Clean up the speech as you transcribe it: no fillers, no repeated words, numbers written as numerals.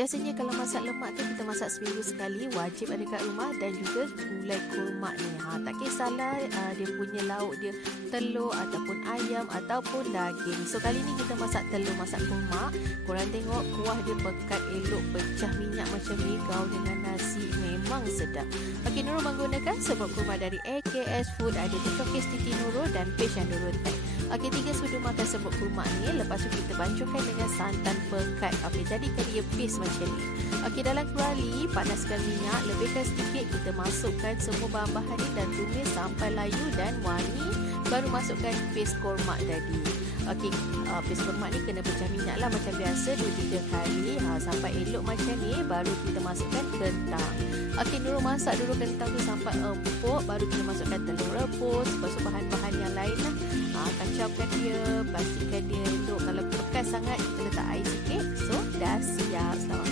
Biasanya kalau masak lemak tu kita masak seminggu sekali, wajib ada kat rumah. Dan juga gulai kurma ni, tak kisahlah dia punya lauk dia telur ataupun ayam ataupun daging. So kali ni kita masak telur, masak kurma. Korang tengok kuah dia pekat elok, pecah minyak macam ni, gaul dengan nasi, memang sedap. Okey, Nurul menggunakan serbuk kurma dari AKS Food, ada di showcase Titi Nurul dan page yang Nurul tag. Okey, 3 sudu makan serbuk kurma ni. Lepas tu kita bancukan dengan santan pekat. Okey, jadikan dia paste macam ni. Okey, dalam kuali panaskan minyak, lebihkan sedikit, kita masukkan semua bahan-bahan ni dan tumis sampai layu dan wangi, baru masukkan paste kurma tadi. Okey, paste kurma ni kena pecah minyak lah macam biasa 2-3 kali sampai elok macam ni, baru kita masukkan kentang. Okey, Nurul masak dulu kentang tu sampai empuk, baru kita masukkan telur rebus, lepas tu bahan-bahan yang lain lah. Kacaukan dia, pastikan dia elok. Kalau pekat sangat, kita letak air sikit. So dah siap. Selamat